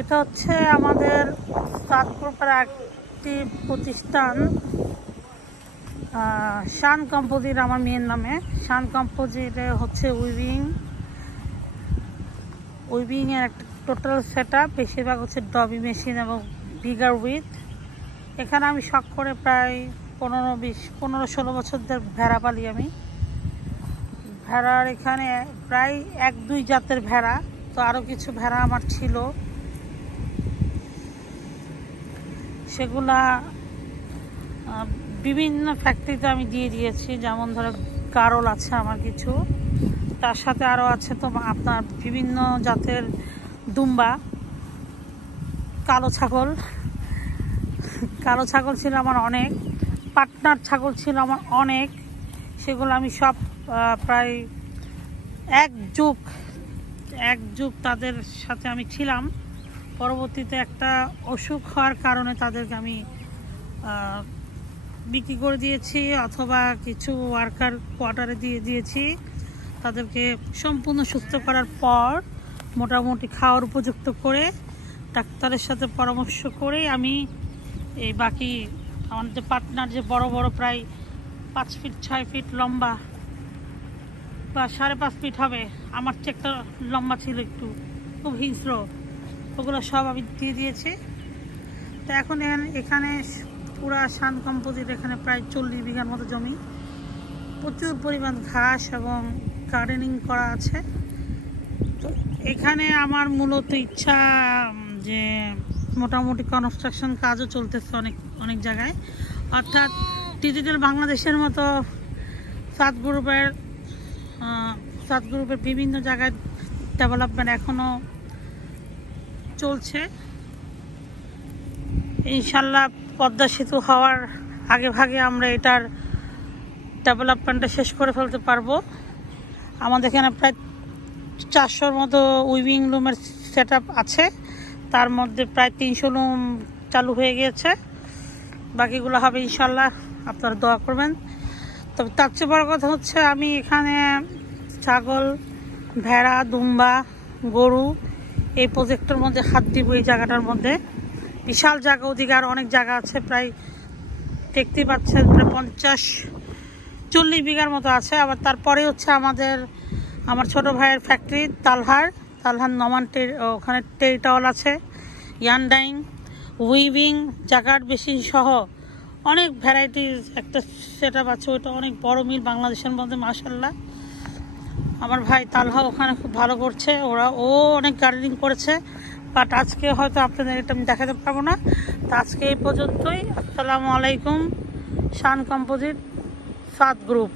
এটা হচ্ছে আমাদের সাত গ্রুপের একটি প্রতিষ্ঠান, শান কম্পোজিট আমার মেয়ের নামে। শান কম্পোজিটে হচ্ছে উইভিংয়ের একটা টোটাল সেট আপ, বেশিরভাগ হচ্ছে ডবি মেশিন এবং বিগার উইথ। এখানে আমি শখ করে প্রায় 15-16 বছর ধরে ভেড়া পালি আমি। ভেড়ার এখানে প্রায় 1-2 জাতের ভেড়া, তো আরও কিছু ভেড়া আমার ছিল, সেগুলা বিভিন্ন ফ্যাক্টরিতে আমি দিয়ে দিয়েছি। যেমন ধরো গারল আছে আমার কিছু, তার সাথে আরও আছে তো আপনার বিভিন্ন জাতের দুম্বা, কালো ছাগল ছিল আমার অনেক, পাটনার ছাগল ছিল আমার অনেক। সেগুলো আমি সব প্রায় এক যুগ তাদের সাথে আমি ছিলাম। পরবর্তীতে একটা অসুখ হওয়ার কারণে তাদেরকে আমি বিক্রি করে দিয়েছি, অথবা কিছু ওয়ার্কার কোয়ার্টারে দিয়ে দিয়েছি। তাদেরকে সম্পূর্ণ সুস্থ করার পর মোটামুটি খাওয়ার উপযুক্ত করে ডাক্তারের সাথে পরামর্শ করে আমি এই বাকি আমাদের পার্টনার যে বড় বড় প্রায় 5 ফিট 6 ফিট লম্বা বা 5.5 ফিট হবে, আমার চেয়ে একটা লম্বা ছিল, একটু খুব হিংস্র, ওগুলো সব আমি দিয়ে দিয়েছি। তো এখন এখানে পুরা শান কম্পোজিট এখানে প্রায় 40 বিঘার মতো জমি, প্রচুর পরিমাণ ঘাস এবং গার্ডেনিং করা আছে। তো এখানে আমার মূলত ইচ্ছা যে মোটামুটি কনস্ট্রাকশন কাজও চলতেছে অনেক জায়গায়, অর্থাৎ ডিজিটাল বাংলাদেশের মতো সাত গ্রুপের বিভিন্ন জায়গায় ডেভেলপমেন্ট এখনো চলছে। ইনশাল্লাহ পদ্মা সেতু হওয়ার আগে ভাগে আমরা এটার ডেভেলপমেন্টটা শেষ করে ফেলতে পারবো। আমাদের এখানে প্রায় 400-র মতো উইভিং লুমের সেট আছে, তার মধ্যে প্রায় 300 লুম চালু হয়ে গিয়েছে, বাকিগুলো হবে ইনশাল্লাহ। আপনারা দোয়া করবেন। তবে তার চেয়ে বড় কথা হচ্ছে আমি এখানে ছাগল, ভেড়া, দুম্বা, গরু এই প্রজেক্টের মধ্যে হাত দিব। এই জায়গাটার মধ্যে বিশাল জায়গা, ওদিকে আর অনেক জায়গা আছে, প্রায় দেখতে পাচ্ছেন প্রায় 50-40 বিঘার মতো আছে। আবার তারপরে হচ্ছে আমার ছোট ভাইয়ের ফ্যাক্টরি তালহার নমান ওখানে টেরিটল আছে, ইয়ানডাইং, উইভিং, জাকার্ড বেশি সহ অনেক ভ্যারাইটির একটা সেট আপ আছে। ওইটা অনেক বড় মিল বাংলাদেশের মধ্যে, মাশাআল্লাহ। আমার ভাই তালহা ওখানে খুব ভালো করছে, ও অনেক গার্ডেনিং করেছে, বাট আজকে হয়তো আপনাদের এটা আমি দেখাতে পারবো না। তো আজকে এই পর্যন্তই। আসসালামু আলাইকুম। শান কম্পোজিট 7 গ্রুপ।